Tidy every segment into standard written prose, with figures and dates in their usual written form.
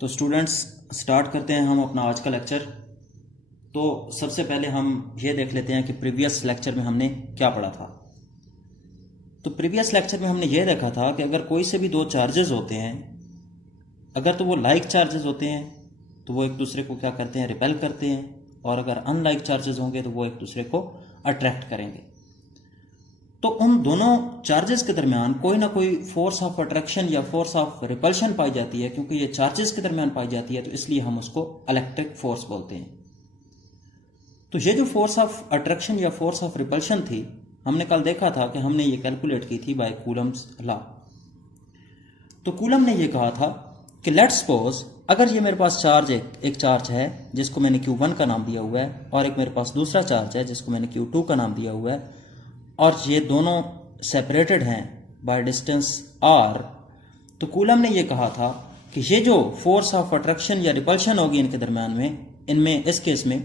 तो students start करते हैं हम अपना आज का लेक्चर। तो सबसे पहले हम ये देख लेते हैं कि प्रीवियस लेक्चर में हमने क्या पढ़ा था। तो प्रीवियस लेक्चर में हमने ये देखा था कि अगर कोई से भी दो चार्जेस होते हैं, अगर तो वो लाइक चार्जेस होते हैं तो वो एक दूसरे को क्या करते हैं, रिपेल करते हैं, और अगर अनलाइक चार्जेस होंगे तो वो एक दूसरे को अट्रैक्ट करेंगे। तो उन दोनों चार्जेस के दरमियान कोई ना कोई फोर्स ऑफ अट्रैक्शन या फोर्स ऑफ रिपल्शन पाई जाती है। क्योंकि ये चार्जेस के दरमियान पाई जाती है तो इसलिए हम उसको इलेक्ट्रिक फोर्स बोलते हैं। तो ये जो फोर्स ऑफ अट्रैक्शन या फोर्स ऑफ रिपल्शन थी, हमने कल देखा था कि हमने ये कैलकुलेट की थी बाय कूलम्स लॉ। तो कूलम ने ये कहा था कि लेट्स सपोज अगर ये मेरे पास चार्ज एक चार्ज है जिसको मैंने Q1 का नाम दिया हुआ है, और एक मेरे पास दूसरा चार्ज है जिसको मैंने Q2 का नाम दिया हुआ है, और ये दोनों सेपरेटेड हैं बाय डिस्टेंस r। तो कूलम ने ये कहा था कि ये जो फोर्स ऑफ अट्रैक्शन या रिपल्शन होगी इनके दरम्यान में, इनमें इस केस में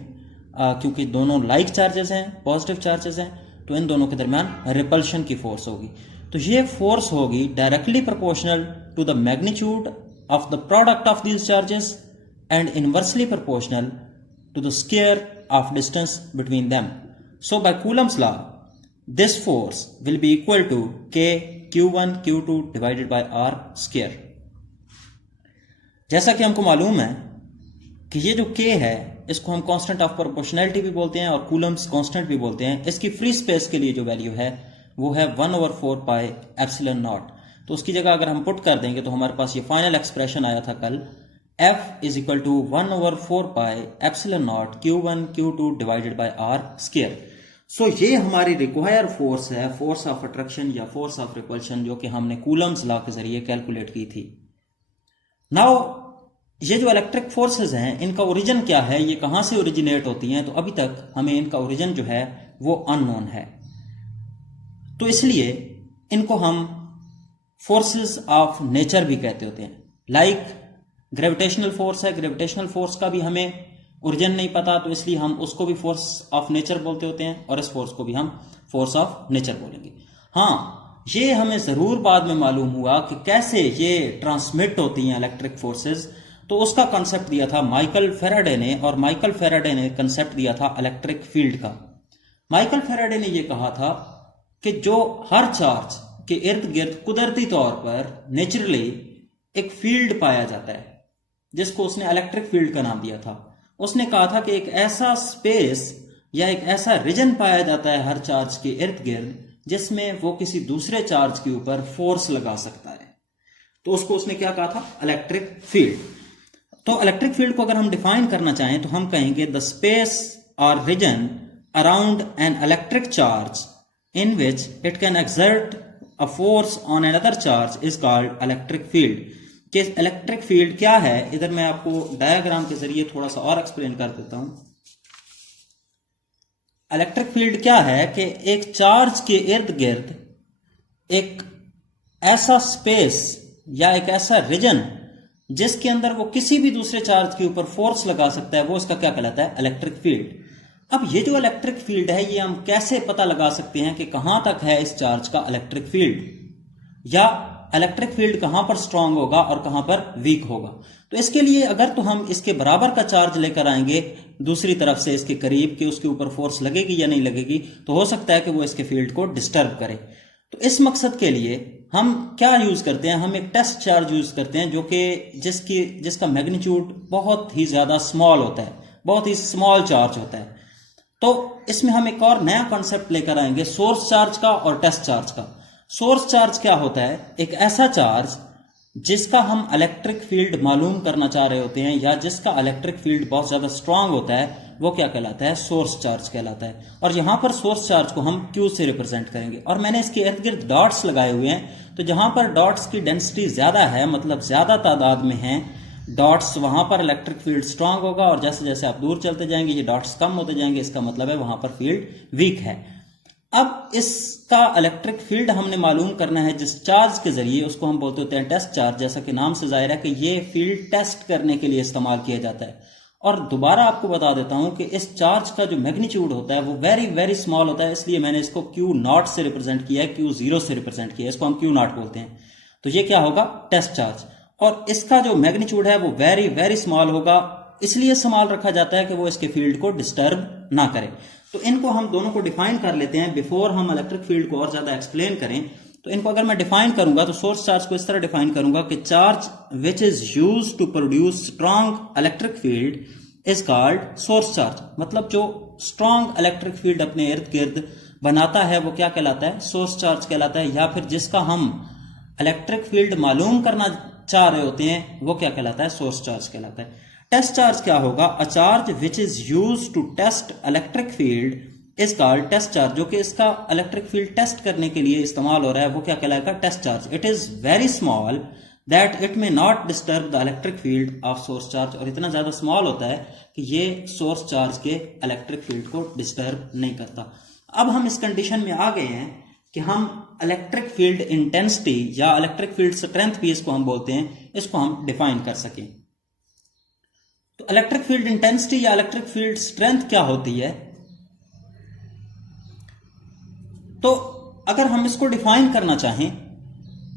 क्योंकि दोनों लाइक चार्जेस हैं, पॉजिटिव चार्जेस हैं, तो इन दोनों के दरम्यान रिपल्शन की फोर्स होगी। तो ये फोर्स होगी directly proportional to the magnitude of the product of these charges and inversely proportional to the square of distance between them. So by Coulomb's law this force will be equal to k q1 q2 divided by r square। जैसा कि हमको मालूम है कि ये जो k है इसको हम कांस्टेंट ऑफ प्रोपोर्शनैलिटी भी बोलते हैं और कूलम्स कांस्टेंट भी बोलते हैं। इसकी फ्री स्पेस के लिए जो वैल्यू है वो है 1/4 पाई एप्सिलॉन नॉट। तो उसकी जगह अगर हम पुट कर देंगे तो हमारे पास ये फाइनल एक्सप्रेशन आया था कल, f is equal to 1/4 pi epsilon naught q1 q2 divided by r square. So ये हमारी रिक्वायर फोर्स है, फोर्स ऑफ अट्रैक्शन या फोर्स ऑफ रिपल्शन, जो कि हमने कूलम्स लॉ के जरिए कैलकुलेट की थी। नाउ ये जो इलेक्ट्रिक फोर्सेस हैं इनका ओरिजिन क्या है, ये कहां से ओरिजिनेट होती हैं, तो अभी तक हमें इनका ओरिजिन जो है वो अननोन है। तो इसलिए इनको हम फोर्सेस ऑफ नेचर भी कहते होते हैं। लाइक ग्रेविटेशनल फोर्स है, ग्रेविटेशनल फोर्स का भी हमें ओरिजिन नहीं पता, तो इसलिए हम उसको भी फोर्स ऑफ नेचर बोलते होते हैं, और इस फोर्स को भी हम फोर्स ऑफ नेचर बोलेंगे। हाँ, ये हमें जरूर बाद में मालूम हुआ कि कैसे ये ट्रांसमिट होती हैं इलेक्ट्रिक फोर्सेस। तो उसका कंसेप्ट दिया था माइकल फैराडे ने, और माइकल फैराडे ने कंसेप्ट दिया था इलेक्ट्रिक फील्ड का। माइकल फैराडे ने यह कहा था कि जो हर चार्ज के इर्द गिर्द कुदरती तौर पर नेचुरली एक फील्ड पाया जाता है, जिसको उसने इलेक्ट्रिक फील्ड का नाम दिया था। उसने कहा था कि एक ऐसा स्पेस या एक ऐसा रीजन पाया जाता है हर चार्ज के इर्द गिर्द जिसमें वो किसी दूसरे चार्ज के ऊपर फोर्स लगा सकता है। तो उसको उसने क्या कहा था, इलेक्ट्रिक फील्ड। तो इलेक्ट्रिक फील्ड को अगर हम डिफाइन करना चाहें तो हम कहेंगे द स्पेस और region around an electric charge in which it can exert a force on another charge is called electric field. कि इलेक्ट्रिक फील्ड क्या है, इधर मैं आपको डायग्राम के जरिए थोड़ा सा और एक्सप्लेन कर देता हूं। इलेक्ट्रिक फील्ड क्या है कि एक चार्ज के इर्द गिर्द एक ऐसा स्पेस या एक ऐसा रीजन जिसके अंदर वो किसी भी दूसरे चार्ज के ऊपर फोर्स लगा सकता है, वो इसका क्या कहलाता है, इलेक्ट्रिक फील्ड। अब ये जो इलेक्ट्रिक फील्ड है ये हम कैसे पता लगा सकते हैं कि कहां तक है इस चार्ज का इलेक्ट्रिक फील्ड, या इलेक्ट्रिक फील्ड कहां पर स्ट्रांग होगा और कहां पर वीक होगा। तो इसके लिए अगर तो हम इसके बराबर का चार्ज लेकर आएंगे दूसरी तरफ से इसके करीब कि उसके ऊपर फोर्स लगेगी या नहीं लगेगी, तो हो सकता है कि वो इसके फील्ड को डिस्टर्ब करे। तो इस मकसद के लिए हम क्या यूज करते हैं, हम एक टेस्ट चार्ज यूज करते हैं जो कि जिसका मैग्नीट्यूड बहुत ही ज्यादा स्मॉल होता है, बहुत ही स्मॉल चार्ज होता है। तो इसमें हम एक और नया कॉन्सेप्ट लेकर आएंगे सोर्स चार्ज का और टेस्ट चार्ज का। सोर्स चार्ज क्या होता है, एक ऐसा चार्ज जिसका हम इलेक्ट्रिक फील्ड मालूम करना चाह रहे होते हैं या जिसका इलेक्ट्रिक फील्ड बहुत ज्यादा स्ट्रांग होता है, वो क्या कहलाता है, सोर्स चार्ज कहलाता है। और यहां पर सोर्स चार्ज को हम Q से रिप्रेजेंट करेंगे, और मैंने इसके इर्द गिर्द डॉट्स लगाए हुए हैं। तो जहां पर डॉट्स की डेंसिटी ज्यादा है, मतलब ज्यादा तादाद में है डॉट्स, वहां पर इलेक्ट्रिक फील्ड स्ट्रांग होगा, और जैसे जैसे आप दूर चलते जाएंगे ये डॉट्स कम होते जाएंगे, इसका मतलब है वहां पर फील्ड वीक है। अब इसका इलेक्ट्रिक फील्ड हमने मालूम करना है जिस चार्ज के जरिए, उसको हम बोलते होते हैं टेस्ट चार्ज। जैसा कि नाम से जाहिर है कि ये फील्ड टेस्ट करने के लिए इस्तेमाल किया जाता है। और दोबारा आपको बता देता हूं कि इस चार्ज का जो मैग्नीट्यूड होता है वो वेरी वेरी स्मॉल होता है, इसलिए मैंने इसको Q0 से रिप्रेजेंट किया है, Q0 से रिप्रेजेंट किया है, इसको हम Q0 बोलते हैं। तो ये क्या होगा, टेस्ट चार्ज। और इसका जो मैग्नीट्यूड है वो वेरी वेरी स्मॉल होगा, इसलिए स्मॉल रखा जाता है कि वो इसके फील्ड को डिस्टर्ब ना करे। तो इनको हम दोनों को डिफाइन कर लेते हैं बिफोर हम इलेक्ट्रिक फील्ड को और ज्यादा एक्सप्लेन करें। तो इनको अगर मैं डिफाइन करूंगा तो सोर्स चार्ज को इस तरह डिफाइन करूंगा कि charge which is used to produce strong electric field is called source charge. मतलब जो स्ट्रॉन्ग इलेक्ट्रिक फील्ड अपने इर्द गिर्द बनाता है वो क्या कहलाता है, सोर्स चार्ज कहलाता है। या फिर जिसका हम इलेक्ट्रिक फील्ड मालूम करना चाह रहे होते हैं वो क्या कहलाता है, सोर्स चार्ज कहलाता है। टेस्ट चार्ज क्या होगा, a charge which is used to test electric field is called test charge. जो कि इसका इलेक्ट्रिक फील्ड टेस्ट करने के लिए इस्तेमाल हो रहा है वो क्या कहलाएगा, test charge. It is very small that it may not disturb the electric field of source charge. और इतना ज्यादा स्मॉल होता है कि ये सोर्स चार्ज के इलेक्ट्रिक फील्ड को डिस्टर्ब नहीं करता। अब हम इस कंडीशन में आ गए हैं कि हम इलेक्ट्रिक फील्ड इंटेंसिटी या इलेक्ट्रिक फील्ड स्ट्रेंथ भी इसको हम बोलते हैं, इसको हम डिफाइन कर सकें। तो इलेक्ट्रिक फील्ड इंटेंसिटी या इलेक्ट्रिक फील्ड स्ट्रेंथ क्या होती है, तो अगर हम इसको डिफाइन करना चाहें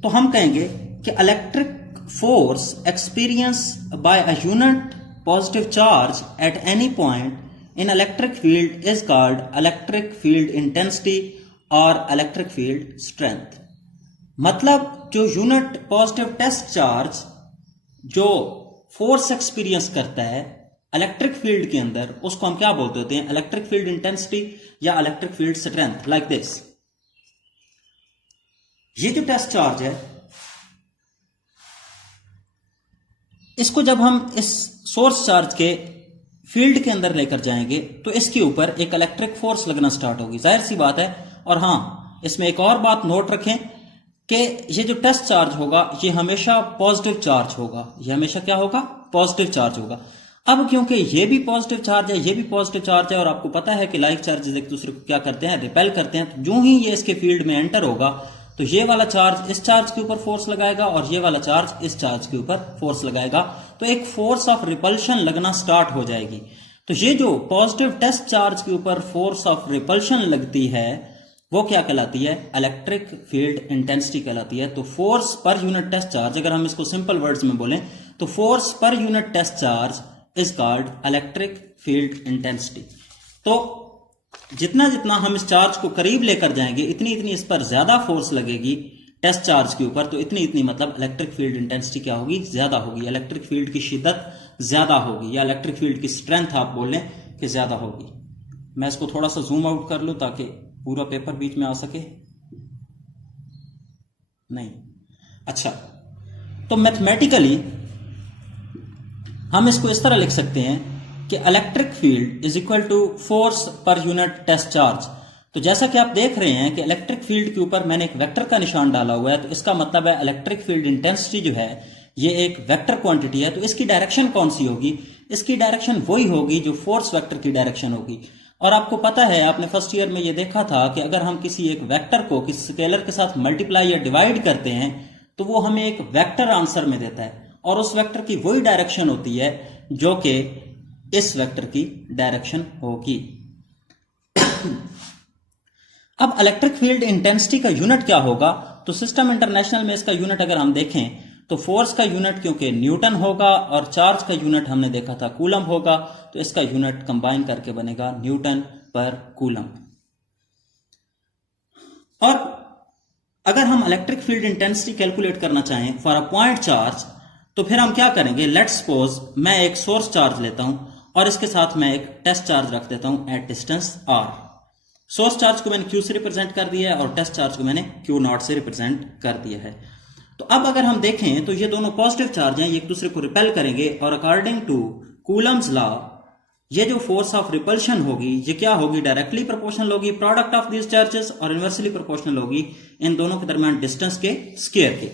तो हम कहेंगे कि electric force experience by a unit positive charge at any point in electric field is called electric field intensity और इलेक्ट्रिक फील्ड स्ट्रेंथ। मतलब जो यूनिट पॉजिटिव टेस्ट चार्ज जो फोर्स एक्सपीरियंस करता है इलेक्ट्रिक फील्ड के अंदर, उसको हम क्या बोलते होते हैं, इलेक्ट्रिक फील्ड इंटेंसिटी या electric field strength. Like this, ये जो टेस्ट चार्ज है इसको जब हम इस सोर्स चार्ज के फील्ड के अंदर लेकर जाएंगे तो इसके ऊपर एक इलेक्ट्रिक फोर्स लगना स्टार्ट होगी, जाहिर सी बात है। और हां, इसमें एक और बात नोट रखें कि ये जो टेस्ट चार्ज होगा ये हमेशा पॉजिटिव चार्ज होगा। ये हमेशा क्या होगा, पॉजिटिव चार्ज होगा। अब क्योंकि ये भी पॉजिटिव चार्ज है, ये भी पॉजिटिव चार्ज है, और आपको पता है कि लाइक चार्जेस एक दूसरे को क्या करते हैं, रिपेल करते हैं। तो जो ही ये इसके फील्ड में एंटर होगा तो ये वाला चार्ज इस चार्ज के ऊपर फोर्स लगाएगा और ये वाला चार्ज इस चार्ज के ऊपर फोर्स लगाएगा। तो एक फोर्स ऑफ रिपल्शन लगना स्टार्ट हो जाएगी। तो ये जो पॉजिटिव टेस्ट चार्ज के ऊपर फोर्स ऑफ रिपल्शन लगती है वो क्या कहलाती है, इलेक्ट्रिक फील्ड इंटेंसिटी कहलाती है। तो force per unit test charge, अगर हम इसको सिंपल वर्ड्स में बोलें तो force per unit test charge is called electric field intensity. तो जितना जितना हम इस चार्ज को करीब लेकर जाएंगे इतनी इतनी इस पर ज्यादा फोर्स लगेगी टेस्ट चार्ज के ऊपर, तो इतनी इतनी मतलब इलेक्ट्रिक फील्ड इंटेंसिटी क्या होगी, ज्यादा होगी। इलेक्ट्रिक फील्ड की शिद्दत ज्यादा होगी या इलेक्ट्रिक फील्ड की स्ट्रेंथ आप बोल लें कि ज्यादा होगी। मैं इसको थोड़ा सा जूम आउट कर लूं ताकि पूरा पेपर बीच में आ सके। नहीं, अच्छा, तो मैथमेटिकली हम इसको इस तरह लिख सकते हैं कि electric field is equal to force per unit test charge. तो जैसा कि आप देख रहे हैं कि इलेक्ट्रिक फील्ड के ऊपर मैंने एक वेक्टर का निशान डाला हुआ है, तो इसका मतलब है इलेक्ट्रिक फील्ड इंटेंसिटी जो है ये एक वेक्टर क्वांटिटी है। तो इसकी डायरेक्शन कौन सी होगी, इसकी डायरेक्शन वही होगी जो फोर्स वेक्टर की डायरेक्शन होगी। और आपको पता है, आपने फर्स्ट ईयर में ये देखा था कि अगर हम किसी एक वेक्टर को किसी स्केलर के साथ मल्टीप्लाई या डिवाइड करते हैं तो वो हमें एक वेक्टर आंसर में देता है, और उस वेक्टर की वही डायरेक्शन होती है जो कि इस वेक्टर की डायरेक्शन होगी। अब इलेक्ट्रिक फील्ड इंटेंसिटी का यूनिट क्या होगा, तो सिस्टम इंटरनेशनल में इसका यूनिट अगर हम देखें तो फोर्स का यूनिट क्योंकि न्यूटन होगा और चार्ज का यूनिट हमने देखा था कूलम होगा, तो इसका यूनिट कंबाइन करके बनेगा न्यूटन पर कूलम। और अगर हम इलेक्ट्रिक फील्ड इंटेंसिटी कैलकुलेट करना चाहें फॉर अ पॉइंट चार्ज, तो फिर हम क्या करेंगे, लेट्स सपोज मैं एक सोर्स चार्ज लेता हूं और इसके साथ मैं एक टेस्ट चार्ज रख देता हूं at distance r। Source charge को मैंने q से रिप्रेजेंट कर दिया है और टेस्ट चार्ज को मैंने q0 से रिप्रेजेंट कर दिया है। तो अब अगर हम देखें तो ये दोनों पॉजिटिव चार्ज हैं, ये एक दूसरे को रिपेल करेंगे, और अकॉर्डिंग टू कूलम्स लॉ ये जो फोर्स ऑफ रिपल्शन होगी ये क्या होगी, डायरेक्टली प्रोपोर्शनल होगी प्रोडक्ट ऑफ दीज चार्जेस, और इनवर्सली प्रोपोर्शनल होगी इन दोनों के दरमियान डिस्टेंस के स्क्वायर के।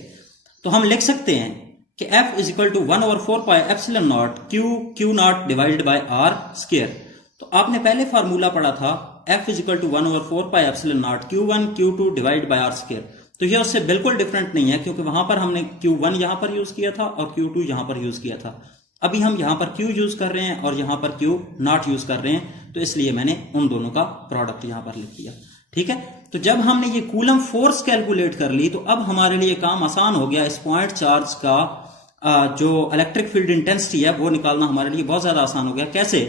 तो हम लिख सकते हैं कि F is equal to 1/4 pi epsilon naught Q0 divided by R square. तो आपने पहले फार्मूला पढ़ा था F is equal to 1/4 pi epsilon naught Q1 Q2 divide by R square. तो ये उससे बिल्कुल डिफरेंट नहीं है, क्योंकि वहां पर हमने Q1 यहां पर यूज किया था और Q2 यहां पर यूज किया था। अभी हम यहां पर Q यूज कर रहे हैं और यहां पर Q0 यूज कर रहे हैं, तो इसलिए मैंने उन दोनों का प्रोडक्ट यहां पर लिख दिया। ठीक है, तो जब हमने ये कूलम फोर्स कैलकुलेट कर ली तो अब हमारे लिए काम आसान हो गया इस पॉइंट चार्ज का जो इलेक्ट्रिक फील्ड इंटेंसिटी है वो निकालना हमारे लिए बहुत ज्यादा आसान हो गया। कैसे?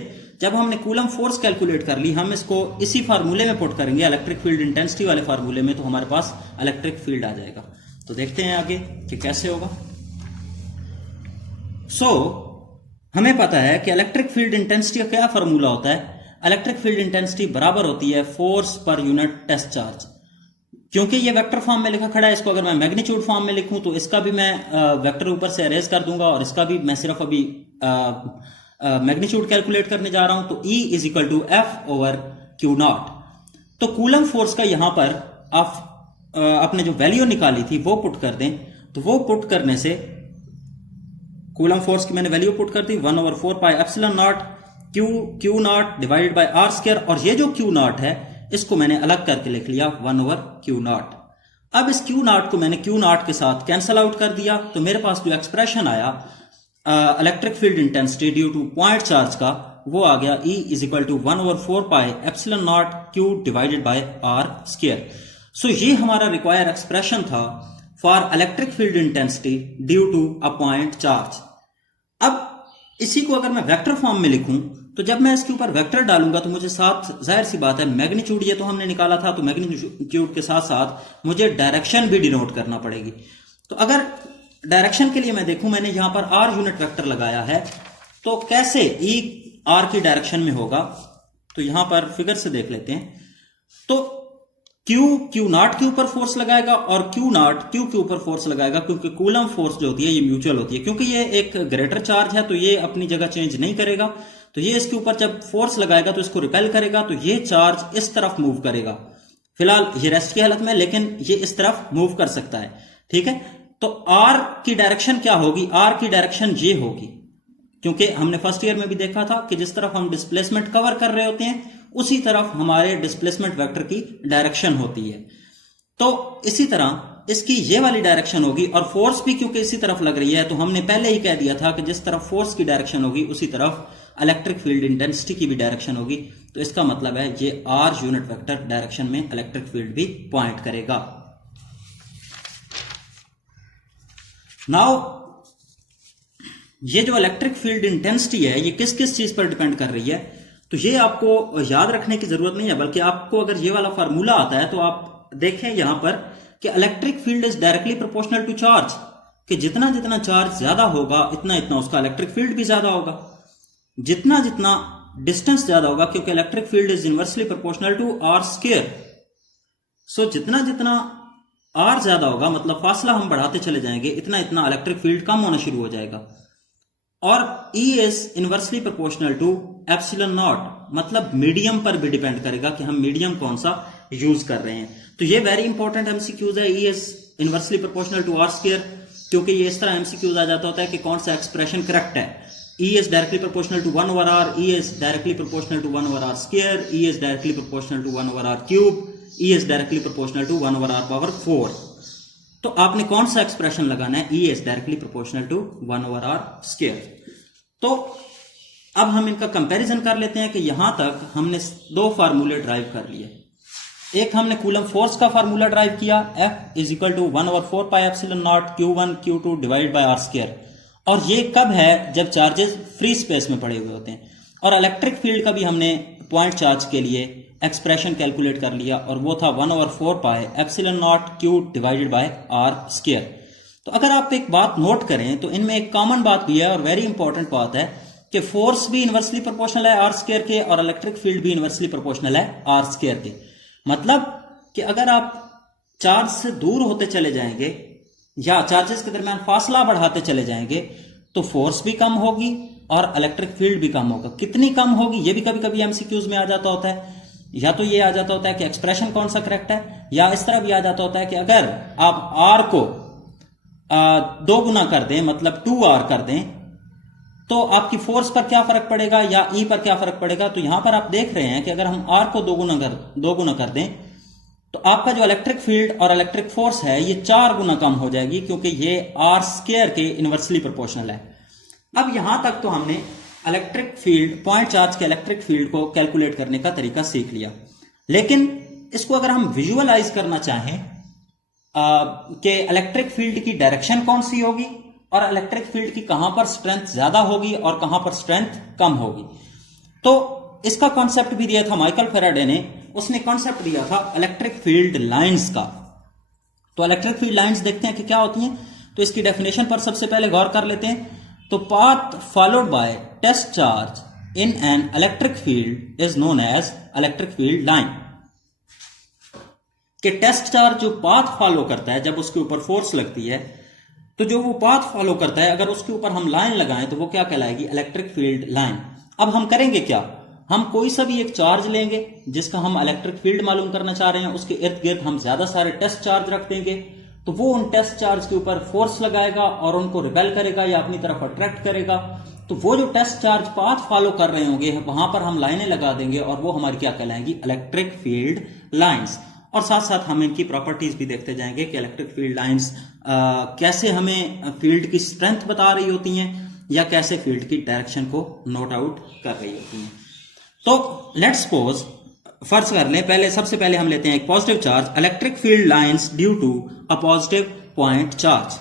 जब हमने कूलम फोर्स कैलकुलेट कर ली, हम इसको इसी फार्मूले में पुट करेंगे, इलेक्ट्रिक फील्ड इंटेंसिटी वाले फार्मूले में, तो हमारे पास इलेक्ट्रिक फील्ड आ जाएगा। तो देखते हैं आगे कि कैसे होगा। हमें पता है कि इलेक्ट्रिक फील्ड इंटेंसिटी का क्या फार्मूला होता है। इलेक्ट्रिक फील्ड इंटेंसिटी बराबर होती है force per unit test charge. क्योंकि ये वेक्टर फॉर्म में लिखा खड़ा है, इसको अगर मैं मैग्नीट्यूड फॉर्म में लिखूं तो इसका भी मैं वेक्टर ऊपर से अरेज कर दूंगा और इसका भी मैं सिर्फ अभी मैग्नीट्यूड कैलकुलेट करने जा रहा हूं। तो E is equal to F over Q naught. तो कूलम फोर्स का यहां पर आप अपने जो वैल्यू निकाली थी वो पुट कर दें। तो वो पुट करने से कूलम फोर्स की मैंने वैल्यू पुट कर दी 1/4 pi epsilon naught Q naught divided by R square, और ये जो क्यू नॉट है इसको मैंने अलग करके लिख लिया 1/क्यू नॉट। अब इस क्यू नॉट को मैंने क्यू नॉट के साथ कैंसल आउट कर दिया, तो मेरे पास जो एक्सप्रेशन आया electric field intensity due to point charge का, वो आ गया E is equal to 1/4 pi epsilon naught Q divided by R square. So ये हमारा रिक्वायर एक्सप्रेशन था for electric field intensity due to a point charge. अब इसी को अगर मैं वेक्टर फॉर्म में लिखूं तो जब मैं इसके ऊपर वेक्टर डालूंगा तो मुझे साथ जाहिर सी बात है मैग्नीट्यूड ये तो हमने निकाला था, तो मैग्नीट्यूड के साथ साथ मुझे डायरेक्शन भी डिनोट करना पड़ेगी। तो अगर डायरेक्शन के लिए मैं देखूं, मैंने यहां पर आर यूनिट वेक्टर लगाया है, तो कैसे E आर की डायरेक्शन में होगा, तो यहां पर फिगर से देख लेते हैं। तो क्यू नॉट के ऊपर फोर्स लगाएगा और क्यू नॉट क्यू के ऊपर फोर्स लगाएगा, क्योंकि कूलम फोर्स जो होती है ये म्यूचुअल होती है। क्योंकि ये एक ग्रेटर चार्ज है तो ये अपनी जगह चेंज नहीं करेगा, तो ये इसके ऊपर जब फोर्स लगाएगा तो इसको रिपेल करेगा, तो ये चार्ज इस तरफ मूव करेगा। फिलहाल ये रेस्ट की हालत में, लेकिन ये इस तरफ मूव कर सकता है, ठीक है। तो आर की डायरेक्शन क्या होगी? आर की डायरेक्शन ये होगी, क्योंकि हमने फर्स्ट ईयर में भी देखा था कि जिस तरफ हम डिस्प्लेसमेंट कवर कर रहे होते हैं उसी तरफ हमारे डिस्प्लेसमेंट वेक्टर की डायरेक्शन होती है। तो इसी तरह इसकी ये वाली डायरेक्शन होगी, और फोर्स भी क्योंकि इसी तरफ लग रही है तो हमने पहले ही कह दिया था कि जिस तरफ फोर्स की डायरेक्शन होगी उसी तरफ इलेक्ट्रिक फील्ड इंटेंसिटी की भी डायरेक्शन होगी। तो इसका मतलब है ये आर यूनिट वेक्टर डायरेक्शन में इलेक्ट्रिक फील्ड भी पॉइंट करेगा। नाउ ये जो इलेक्ट्रिक फील्ड इंटेंसिटी है ये किस किस चीज पर डिपेंड कर रही है, तो ये आपको याद रखने की जरूरत नहीं है, बल्कि आपको अगर ये वाला फार्मूला आता है तो आप देखें यहां पर कि electric field is directly proportional to charge, कि जितना जितना चार्ज ज्यादा होगा इतना इतना उसका इलेक्ट्रिक फील्ड भी ज्यादा होगा, जितना जितना डिस्टेंस ज्यादा होगा, क्योंकि electric field is inversely proportional to R square. So जितना जितना आर ज्यादा होगा, मतलब फासला हम बढ़ाते चले जाएंगे, इतना इतना इलेक्ट्रिक फील्ड कम होना शुरू हो जाएगा। और E is inversely proportional to epsilon naught, मतलब मीडियम पर भी डिपेंड करेगा कि हम मीडियम कौन सा यूज कर रहे हैं। तो ये वेरी इंपॉर्टेंट एमसीक्यूज है, E is inversely proportional to R square, क्योंकि ये इस तरह एमसीक्यूज आ जाता होता है कि कौन सा एक्सप्रेशन करेक्ट है। E is directly proportional to 1/r, E is directly proportional to 1/r square, E is directly proportional to 1/r cube, E is directly proportional to 1/r power 4। तो आपने कौन सा एक्सप्रेशन लगाना है? E is directly proportional to 1/r square। तो अब हम इनका कंपैरिजन कर लेते हैं कि यहां तक हमने दो फार्मूले ड्राइव कर लिए। एक हमने कूलम फोर्स का फार्मूला ड्राइव किया, F is equal to 1/4 pi epsilon naught Q1 Q2 divide by R square, और ये कब है? जब चार्जेस फ्री स्पेस में पड़े हुए होते हैं। और इलेक्ट्रिक फील्ड का भी हमने पॉइंट चार्ज के लिए एक्सप्रेशन कैलकुलेट कर लिया, और वो था 1/4 pi epsilon naught Q divided by R square. तो अगर आप एक बात नोट करें तो इनमें एक कॉमन बात भी है और वेरी इंपॉर्टेंट बात है कि फोर्स भी इनवर्सली प्रोपोर्शनल है आर स्क्वायर के, और इलेक्ट्रिक फील्ड भी इनवर्सली प्रोपोर्शनल है आर स्क्वायर के। मतलब कि अगर आप चार्ज से दूर होते चले जाएंगे या चार्जेस के दरमियान फासला बढ़ाते चले जाएंगे तो फोर्स भी कम होगी और इलेक्ट्रिक फील्ड भी कम होगा। कितनी कम होगी ये भी कभी कभी एमसीक्यूज में आ जाता होता है, या तो ये आ जाता होता है कि एक्सप्रेशन कौन सा करेक्ट है, या इस तरह भी आ जाता होता है कि अगर आप आर को 2 गुना कर दें, मतलब 2r कर दें, तो आपकी फोर्स पर क्या फर्क पड़ेगा या E पर क्या फर्क पड़ेगा। तो यहां पर आप देख रहे हैं कि अगर हम R को 2 गुना कर दें तो आपका जो इलेक्ट्रिक फील्ड और इलेक्ट्रिक फोर्स है ये 4 गुना कम हो जाएगी, क्योंकि ये आर स्क्वायर के इनवर्सली प्रोपोर्शनल है। अब यहां तक तो हमने इलेक्ट्रिक फील्ड, पॉइंट चार्ज के इलेक्ट्रिक फील्ड को कैलकुलेट करने का तरीका सीख लिया, लेकिन इसको अगर हम विजुअलाइज करना चाहें कि इलेक्ट्रिक फील्ड की डायरेक्शन कौन सी होगी और इलेक्ट्रिक फील्ड की कहां पर स्ट्रेंथ ज्यादा होगी और कहां पर स्ट्रेंथ कम होगी। तो इसका कॉन्सेप्ट भी दिया था माइकल फैराडे ने, उसने कॉन्सेप्ट दिया था इलेक्ट्रिक फील्ड लाइंस का। तो इलेक्ट्रिक फील्ड लाइंस देखते हैं कि क्या होती हैं। तो इसकी डेफिनेशन पर सबसे पहले गौर कर लेते हैं। तो path followed by test charge in an electric field is known as electric field line. कि टेस्ट चार्ज जो पाथ फॉलो करता है, जब उसके ऊपर फोर्स लगती है, तो जो वो पाथ फॉलो करता है, अगर उसके ऊपर हम लाइन लगाएं तो वो क्या कहलाएगी, इलेक्ट्रिक फील्ड लाइन। अब हम करेंगे क्या, हम कोई सा भी एक चार्ज लेंगे जिसका हम इलेक्ट्रिक फील्ड मालूम करना चाह रहे हैं, उसके इर्द गिर्द हम ज्यादा सारे टेस्ट चार्ज रख देंगे, तो वो उन टेस्ट चार्ज के ऊपर फोर्स लगाएगा और उनको रिपेल करेगा या अपनी तरफ अट्रैक्ट करेगा। तो वो जो टेस्ट चार्ज पाथ फॉलो कर रहे होंगे वहां पर हम लाइनें लगा देंगे और वो हमारी क्या कहलाएंगी, इलेक्ट्रिक फील्ड लाइंस। और साथ साथ हम इनकी प्रॉपर्टीज भी देखते जाएंगे कि इलेक्ट्रिक फील्ड लाइंस कैसे हमें फील्ड की स्ट्रेंथ बता रही होती हैं या कैसे फील्ड की डायरेक्शन को नोट आउट कर रही होती हैं। तो लेट्स सपोज फर्ज कर लें, पहले सबसे पहले हम लेते हैं एक positive charge, electric field lines due to a positive point charge.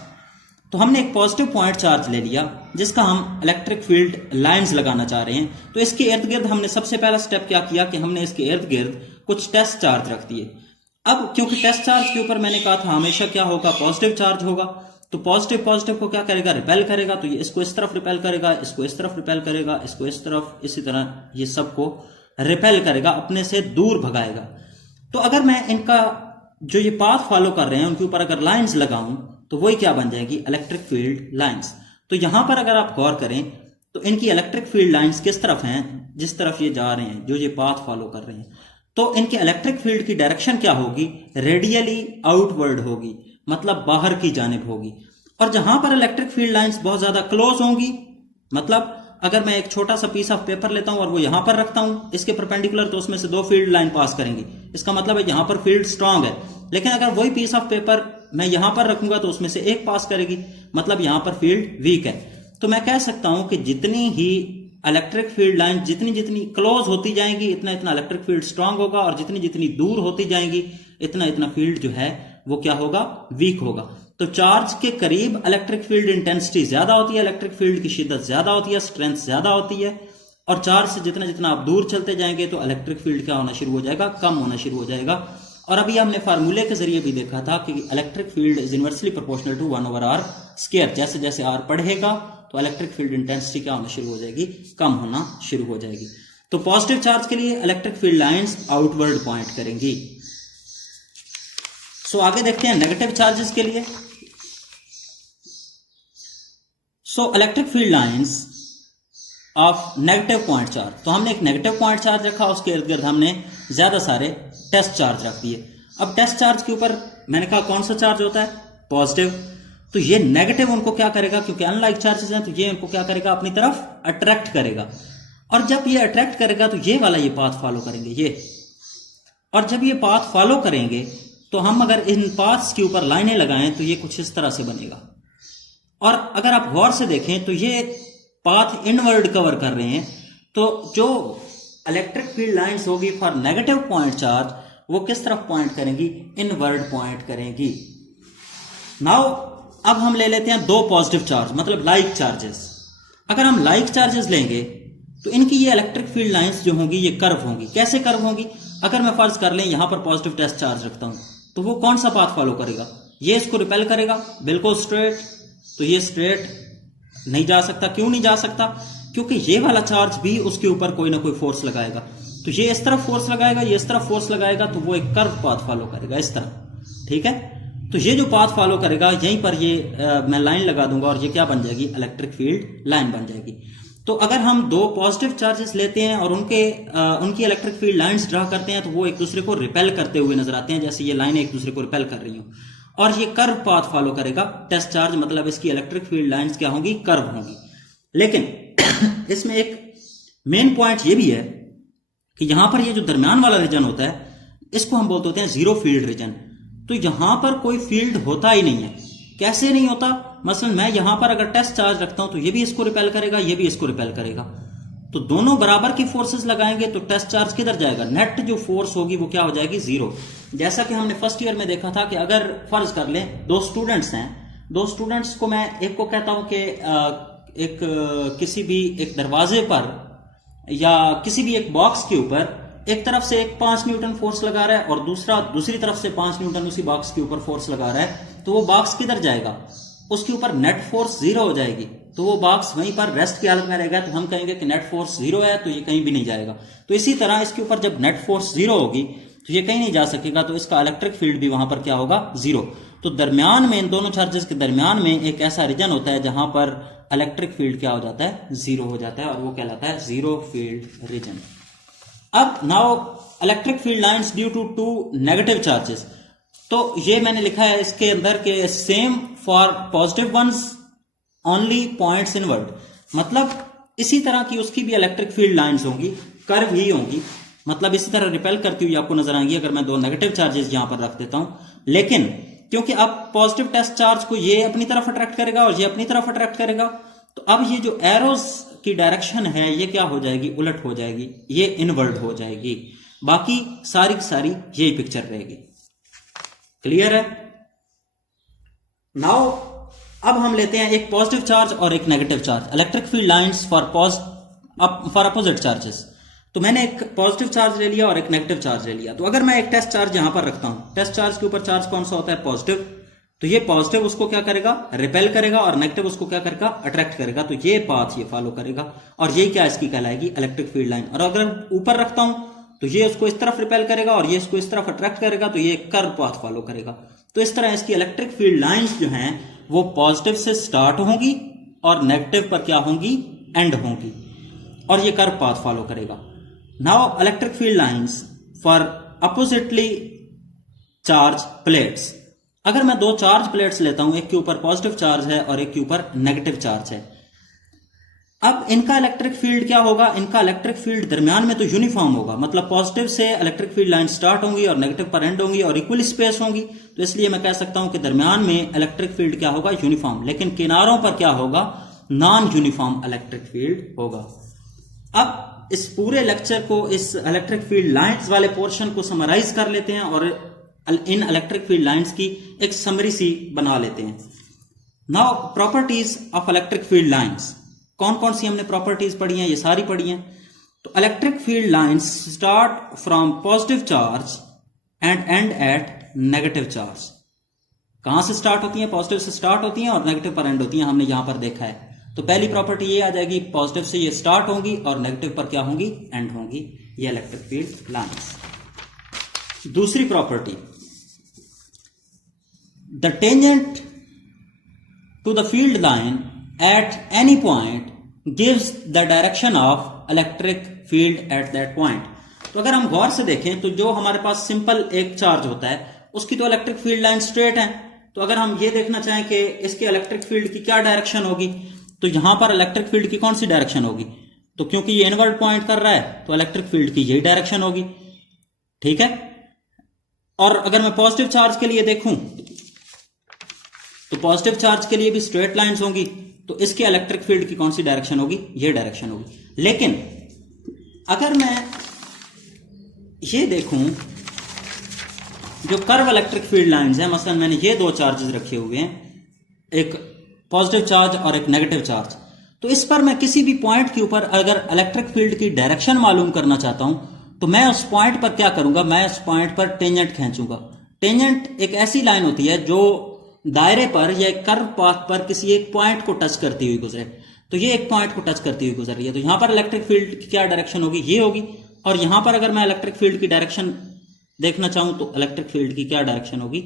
तो हमने एक पॉजिटिव पॉइंट चार्ज ले लिया जिसका हम इलेक्ट्रिक फील्ड लाइंस लगाना चाह रहे हैं। तो इसके इर्द गिर्द हमने सबसे पहला स्टेप क्या किया कि हमने इसके इर्द गिर्द कुछ टेस्ट चार्ज रख दिए। अब क्योंकि टेस्ट चार्ज के ऊपर मैंने कहा था हमेशा क्या होगा, पॉजिटिव चार्ज होगा, तो पॉजिटिव पॉजिटिव को क्या करेगा, रिपेल करेगा। तो ये इसको इस तरफ रिपेल करेगा, इसको इस तरफ रिपेल करेगा, इसको इस तरफ, इसी तरह ये सबको रिपेल करेगा, अपने से दूर भगाएगा। तो अगर मैं इनका जो ये पाथ फॉलो कर रहे हैं उनके ऊपर अगर लाइंस लगाऊं तो वही क्या बन जाएगी, इलेक्ट्रिक फील्ड लाइंस। तो यहां पर अगर आप गौर करें तो इनकी इलेक्ट्रिक फील्ड लाइंस किस तरफ हैं, जिस तरफ ये जा रहे हैं, जो ये पाथ फॉलो कर रहे हैं, तो इनके इलेक्ट्रिक फील्ड की डायरेक्शन क्या होगी, रेडियली आउटवर्ड होगी, मतलब बाहर की जानिब होगी। और जहां पर इलेक्ट्रिक फील्ड लाइंस बहुत ज्यादा क्लोज होंगी, मतलब अगर मैं एक छोटा सा पीस ऑफ पेपर लेता हूं और वो यहां पर रखता हूं इसके परपेंडिकुलर, तो उसमें से दो फील्ड लाइन पास करेंगी, इसका मतलब है यहां पर फील्ड स्ट्रांग है। लेकिन अगर वही पीस ऑफ पेपर मैं यहां पर रखूंगा तो उसमें से एक पास करेगी, मतलब यहां पर फील्ड वीक है। तो मैं कह सकता हूं कि जितनी ही इलेक्ट्रिक फील्ड लाइन जितनी जितनी क्लोज होती जाएंगी इतना इतना इलेक्ट्रिक फील्ड स्ट्रांग होगा, और जितनी जितनी दूर होती जाएंगी इतना इतना फील्ड जो है वो क्या होगा, वीक होगा। तो चार्ज के करीब इलेक्ट्रिक फील्ड इंटेंसिटी ज्यादा होती है, इलेक्ट्रिक फील्ड की शिद्दत ज्यादा होती है, स्ट्रेंथ ज्यादा होती है। और चार्ज से जितना जितना आप दूर चलते जाएंगे तो इलेक्ट्रिक फील्ड क्या होना शुरू हो जाएगा, कम होना शुरू हो जाएगा। और अभी हमने फार्मूले के जरिए भी देखा था कि electric field is inversely proportional to 1/r square. जैसे जैसे r बढ़ेगा तो इलेक्ट्रिक फील्ड इंटेंसिटी क्या होना शुरू हो जाएगी, कम होना शुरू हो जाएगी। तो पॉजिटिव चार्ज के लिए electric field lines outward point करेंगी। सो आगे देखते हैं नेगेटिव चार्जेस के लिए। So electric field lines of negative point charge, तो हमने एक नेगेटिव पॉइंट चार्ज रखा, उसके इर्द गिर्द हमने ज्यादा सारे टेस्ट चार्ज रख दिए। अब टेस्ट चार्ज के ऊपर मैंने कहा कौन सा चार्ज होता है, पॉजिटिव। तो ये नेगेटिव उनको क्या करेगा, क्योंकि अनलाइक चार्जेस हैं, तो ये उनको क्या करेगा, अपनी तरफ अट्रैक्ट करेगा। और जब ये अट्रैक्ट करेगा तो ये वाला ये पाथ फॉलो करेंगे ये, और जब ये पाथ फॉलो करेंगे तो हम अगर इन पाथ्स के ऊपर लाइनें लगाएं तो ये कुछ इस तरह से बनेगा। और अगर आप गौर से देखें तो ये पाथ इनवर्ड कवर कर रहे हैं। तो जो इलेक्ट्रिक फील्ड लाइंस होगी फॉर नेगेटिव पॉइंट चार्ज वो किस तरफ पॉइंट करेंगी, इनवर्ड पॉइंट करेंगी। नाउ अब हम ले लेते हैं दो पॉजिटिव चार्ज, मतलब लाइक चार्जेस। अगर हम लाइक चार्जेस लेंगे तो इनकी ये इलेक्ट्रिक फील्ड लाइंस जो होंगी ये कर्व होंगी। कैसे कर्व होंगी, अगर मैं फर्ज कर लें यहां पर पॉजिटिव टेस्ट चार्ज रखता हूं तो वो कौन सा पाथ फॉलो करेगा, ये इसको रिपेल करेगा बिल्कुल स्ट्रेट। तो ये स्ट्रेट नहीं जा सकता, क्यों नहीं जा सकता, क्योंकि ये वाला चार्ज भी उसके ऊपर कोई ना कोई फोर्स लगाएगा। तो ये इस तरफ फोर्स लगाएगा, ये इस तरफ फोर्स लगाएगा, तो वो एक कर्व पाथ फॉलो करेगा इस तरह, ठीक है। तो ये जो पाथ फॉलो करेगा यहीं पर ये मैं लाइन लगा दूंगा और ये क्या बन जाएगी, इलेक्ट्रिक फील्ड लाइन बन जाएगी। तो अगर हम दो पॉजिटिव चार्जेस लेते हैं और उनकी इलेक्ट्रिक फील्ड लाइंस ड्रा करते हैं तो वो एक दूसरे को रिपेल करते हुए नजर आते हैं, जैसे ये लाइनें एक दूसरे को रिपेल कर रही हूं। और ये कर्व पाथ फॉलो करेगा टेस्ट चार्ज, मतलब इसकी इलेक्ट्रिक फील्ड लाइंस क्या होंगी, कर्व होंगी। लेकिन इसमें एक मेन पॉइंट ये भी है कि यहां पर ये जो दरमियान वाला रीजन होता है इसको हम बोलते होते हैं जीरो फील्ड रीजन। तो यहां पर कोई फील्ड होता ही नहीं है। कैसे नहीं होता, मसलन मैं यहां पर अगर टेस्ट चार्ज रखता हूं तो ये भी इसको रिपेल करेगा, ये भी इसको रिपेल करेगा। तो दोनों बराबर की फोर्सेस लगाएंगे तो टेस्ट चार्ज किधर जाएगा, नेट जो फोर्स होगी वो क्या हो जाएगी, जीरो। जैसा कि हमने फर्स्ट ईयर में देखा था कि अगर फर्ज कर लें दो स्टूडेंट्स हैं, दो स्टूडेंट्स को मैं एक को कहता हूं कि किसी भी एक दरवाजे पर या किसी भी एक बॉक्स के ऊपर एक तरफ से एक 5 न्यूटन फोर्स लगा रहा है और दूसरी तरफ से 5 न्यूटन उसी बॉक्स के ऊपर फोर्स लगा रहा है, तो वो बॉक्स किधर जाएगा? उसके ऊपर नेट फोर्स 0 हो जाएगी, तो वो बॉक्स वहीं पर रेस्ट की हालत में रहेगा। तो हम कहेंगे कि नेट फोर्स 0 है, तो ये कहीं भी नहीं जाएगा। तो इसी तरह इसके ऊपर जब नेट फोर्स 0 होगी तो ये कहीं नहीं जा सकेगा, तो इसका इलेक्ट्रिक फील्ड भी वहां पर क्या होगा? 0। तो दरमियान में, इन दोनों चार्जेस के दरमियान में एक ऐसा रीजन होता है जहां पर इलेक्ट्रिक फील्ड क्या हो जाता है? 0 हो जाता है, और वो कहलाता है जीरो फील्ड रीजन। अब now electric field lines due to two negative charges, तो ये मैंने लिखा है इसके अंदर के same for positive ones only points inward, मतलब इसी तरह की उसकी भी इलेक्ट्रिक फील्ड लाइंस होंगी, कर्व ही होंगी, मतलब इसी तरह रिपेल करती हुई आपको नजर आएंगी अगर मैं दो नेगेटिव चार्जेस यहां पर रख देता हूं। लेकिन क्योंकि अब पॉजिटिव टेस्ट चार्ज को ये अपनी तरफ अट्रैक्ट करेगा और ये अपनी तरफ अट्रैक्ट करेगा, तो अब ये जो एरोज की डायरेक्शन है ये क्या हो जाएगी? उलट हो जाएगी, ये इनवर्ड हो जाएगी। बाकी सारी की सारी यही पिक्चर रहेगी। क्लियर है? नाउ अब हम लेते हैं एक पॉजिटिव चार्ज और एक negative charge, electric field lines for opposite charges. तो मैंने एक पॉजिटिव चार्ज ले लिया और एक नेगेटिव चार्ज ले लिया। तो अगर मैं एक टेस्ट चार्ज यहां पर रखता हूं, टेस्ट चार्ज के ऊपर चार्ज कौन सा होता है? पॉजिटिव। तो ये पॉजिटिव उसको क्या करेगा? रिपेल करेगा, और नेगेटिव उसको क्या करेगा? अट्रैक्ट करेगा। तो ये पाथ ये फॉलो करेगा, और ये क्या इसकी कहलाएगी? Electric field line. और अगर ऊपर रखता हूं तो ये उसको इस तरफ रिपेल करेगा और ये इसको इस तरफ अट्रैक्ट करेगा, तो ये कर्व पाथ फॉलो करेगा। तो इस तरह इसकी इलेक्ट्रिक फील्ड लाइंस जो हैं वो पॉजिटिव से स्टार्ट होंगी और नेगेटिव पर क्या होंगी? एंड होंगी, और ये कर्व पाथ फॉलो करेगा। Now electric field lines for oppositely charge plates, अगर मैं दो चार्ज प्लेट्स लेता हूं, एक के ऊपर पॉजिटिव चार्ज है और एक के ऊपर नेगेटिव चार्ज है, अब इनका इलेक्ट्रिक फील्ड क्या होगा? इनका इलेक्ट्रिक फील्ड दरमियान में तो यूनिफॉर्म होगा, मतलब पॉजिटिव से इलेक्ट्रिक फील्ड लाइन स्टार्ट होंगी और नेगेटिव पर एंड होंगी और इक्वल स्पेस होंगी। तो इसलिए मैं कह सकता हूं कि दरमियान में इलेक्ट्रिक फील्ड क्या होगा? यूनिफॉर्म। लेकिन किनारों पर क्या होगा? नॉन यूनिफॉर्म इलेक्ट्रिक फील्ड होगा। अब इस पूरे लेक्चर को, इस इलेक्ट्रिक फील्ड लाइंस वाले पोर्शन को समराइज कर लेते हैं और इन इलेक्ट्रिक फील्ड लाइंस की एक समरी सी बना लेते हैं। Now properties of electric field lines, कौन कौन सी हमने प्रॉपर्टीज पढ़ी हैं? ये सारी पढ़ी हैं। तो electric field lines start from positive charge and end at negative charge. कहां से स्टार्ट होती हैं? पॉजिटिव से स्टार्ट होती हैं और नेगेटिव पर एंड होती हैं, हमने यहां पर देखा है। तो पहली प्रॉपर्टी ये आ जाएगी, पॉजिटिव से ये स्टार्ट होंगी और नेगेटिव पर क्या होंगी? एंड होंगी, ये इलेक्ट्रिक फील्ड लाइंस। दूसरी property, the tangent to the field line at any point gives the direction of electric field at that point। तो अगर हम गौर से देखें तो जो हमारे पास सिंपल एक चार्ज होता है उसकी तो इलेक्ट्रिक फील्ड लाइन स्ट्रेट है। तो अगर हम ये देखना चाहें कि इसके इलेक्ट्रिक फील्ड की क्या डायरेक्शन होगी, तो यहां पर इलेक्ट्रिक फील्ड की कौन सी डायरेक्शन होगी? तो क्योंकि ये इनवर्ड पॉइंट कर रहा है तो इलेक्ट्रिक फील्ड की यही डायरेक्शन होगी। ठीक है। और अगर मैं पॉजिटिव चार्ज के लिए देखूं तो पॉजिटिव चार्ज के लिए भी स्ट्रेट लाइंस होंगी, तो इसके इलेक्ट्रिक फील्ड की कौन सी डायरेक्शन होगी? ये डायरेक्शन होगी। लेकिन अगर मैं ये देखूं जो कर्व इलेक्ट्रिक फील्ड लाइंस है, मसलन मैंने ये दो चार्जेस रखे हुए हैं, एक पॉजिटिव चार्ज और एक नेगेटिव चार्ज, तो इस पर मैं किसी भी पॉइंट के ऊपर अगर इलेक्ट्रिक फील्ड की डायरेक्शन मालूम करना चाहता हूं तो मैं उस पॉइंट पर क्या करूंगा? मैं उस पॉइंट पर टेंजेंट खींचूंगा। टेंजेंट एक ऐसी लाइन होती है जो दायरे पर या कर्व पाथ पर किसी एक पॉइंट को टच करती हुई गुजरे। तो ये एक पॉइंट को टच करती हुई गुजर रही है, तो यहां पर इलेक्ट्रिक फील्ड की क्या डायरेक्शन होगी? ये होगी। और यहां पर अगर मैं इलेक्ट्रिक फील्ड की डायरेक्शन देखना चाहूं तो इलेक्ट्रिक फील्ड की क्या डायरेक्शन होगी?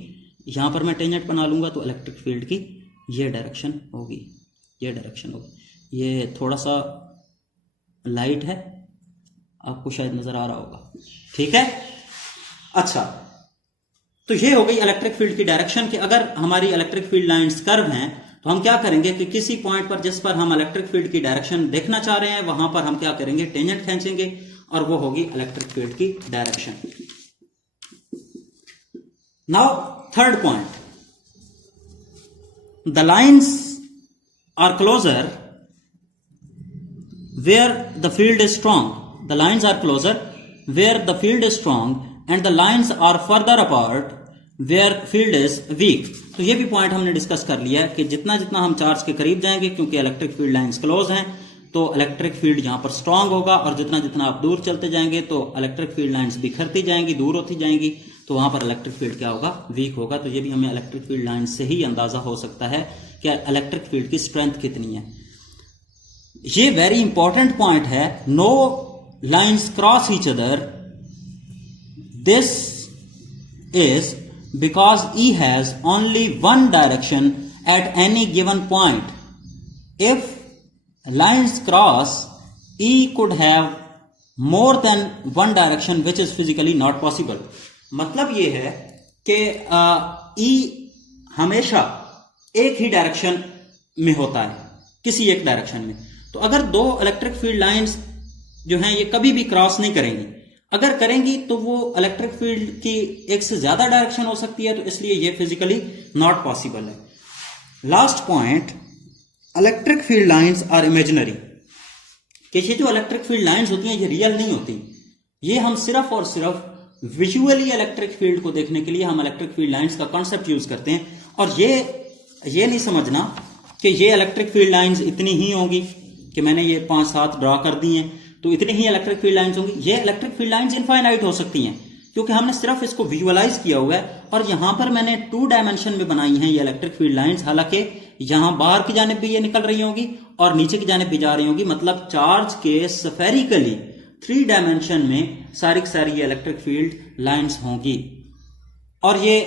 यहां पर मैं टेंजेंट बना लूंगा तो इलेक्ट्रिक फील्ड की ये डायरेक्शन होगी, ये डायरेक्शन होगी। ये थोड़ा सा लाइट है, आपको शायद नजर आ रहा होगा। ठीक है। अच्छा, तो ये हो गई इलेक्ट्रिक फील्ड की डायरेक्शन कि अगर हमारी इलेक्ट्रिक फील्ड लाइंस कर्व हैं तो हम क्या करेंगे कि किसी पॉइंट पर जिस पर हम इलेक्ट्रिक फील्ड की डायरेक्शन देखना चाह रहे हैं वहां पर हम क्या करेंगे? टेंजेंट खींचेंगे और वो होगी इलेक्ट्रिक फील्ड की direction. Now third point, the lines are closer where the field is strong. The lines are closer where the field is strong and the lines are further apart where field is weak. तो ये भी point हमने discuss कर लिया है कि जितना जितना हम चार्ज के करीब जाएंगे, क्योंकि इलेक्ट्रिक फील्ड लाइंस क्लोज हैं, तो इलेक्ट्रिक फील्ड यहां पर स्ट्रांग होगा, और जितना जितना आप दूर चलते जाएंगे तो इलेक्ट्रिक फील्ड लाइंस बिखरती जाएंगी, दूर होती जाएंगी, तो वहां पर इलेक्ट्रिक फील्ड क्या होगा, वीक होगा। तो ये भी हमें इलेक्ट्रिक फील्ड लाइंस से ही अंदाजा हो सकता है कि इलेक्ट्रिक फील्ड की स्ट्रेंथ कितनी है। ये वेरी इंपॉर्टेंट पॉइंट है, no lines cross each other, this is because E has only one direction at any given point. If lines cross, E could have more than one direction which is physically not possible. मतलब ये है कि E हमेशा एक ही direction में होता है, किसी एक डायरेक्शन में। तो अगर दो इलेक्ट्रिक फील्ड लाइंस जो हैं ये कभी भी क्रॉस नहीं करेंगी, अगर करेंगी तो वो इलेक्ट्रिक फील्ड की एक से ज्यादा डायरेक्शन हो सकती है, तो इसलिए ये फिजिकली नॉट पॉसिबल है। Last point, electric field lines are imaginary, कि ये जो इलेक्ट्रिक फील्ड लाइंस होती हैं ये रियल नहीं होती, ये हम सिर्फ और सिर्फ विजुअली इलेक्ट्रिक फील्ड को देखने के लिए हम इलेक्ट्रिक फील्ड लाइंस का कॉन्सेप्ट यूज करते हैं। और ये नहीं समझना कि ये इलेक्ट्रिक फील्ड लाइंस इतनी ही होंगी, कि मैंने ये 5-7 ड्रॉ कर दी हैं तो इतनी ही इलेक्ट्रिक फील्ड लाइंस होंगी। ये इलेक्ट्रिक फील्ड लाइंस इनफाइनाइट हो सकती हैं, क्योंकि हमने सिर्फ इसको विजुअलाइज किया हुआ है, और यहां पर मैंने 2 डायमेंशन में बनाई हैं ये इलेक्ट्रिक फील्ड लाइंस। हालांकि यहां बाहर की जानिब भी ये निकल रही होंगी और नीचे की जानिब भी जा रही होंगी, मतलब चार्ज के स्फेरिकली 3 डायमेंशन में सारी की सारी ये इलेक्ट्रिक फील्ड लाइंस होंगी, और ये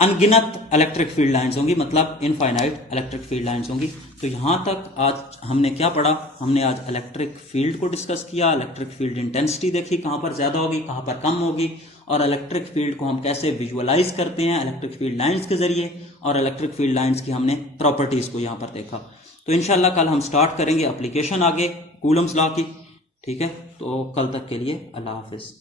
अनगिनत इलेक्ट्रिक फील्ड लाइंस होंगी, मतलब इनफाइनाइट इलेक्ट्रिक फील्ड लाइंस होंगी। तो यहां तक आज हमने क्या पढ़ा, हमने आज इलेक्ट्रिक फील्ड को डिस्कस किया, इलेक्ट्रिक फील्ड इंटेंसिटी देखी, कहां पर ज्यादा होगी कहां पर कम होगी, और इलेक्ट्रिक फील्ड को हम कैसे विजुअलाइज करते हैं इलेक्ट्रिक फील्ड लाइंस के जरिए, और इलेक्ट्रिक फील्ड लाइंस की हमने प्रॉपर्टीज को यहां पर देखा। तो इंशाल्लाह कल हम स्टार्ट करेंगे एप्लीकेशन आगे कूलम्स लॉ की, ठीक है। तो कल तक के लिए अल्लाह हाफिज।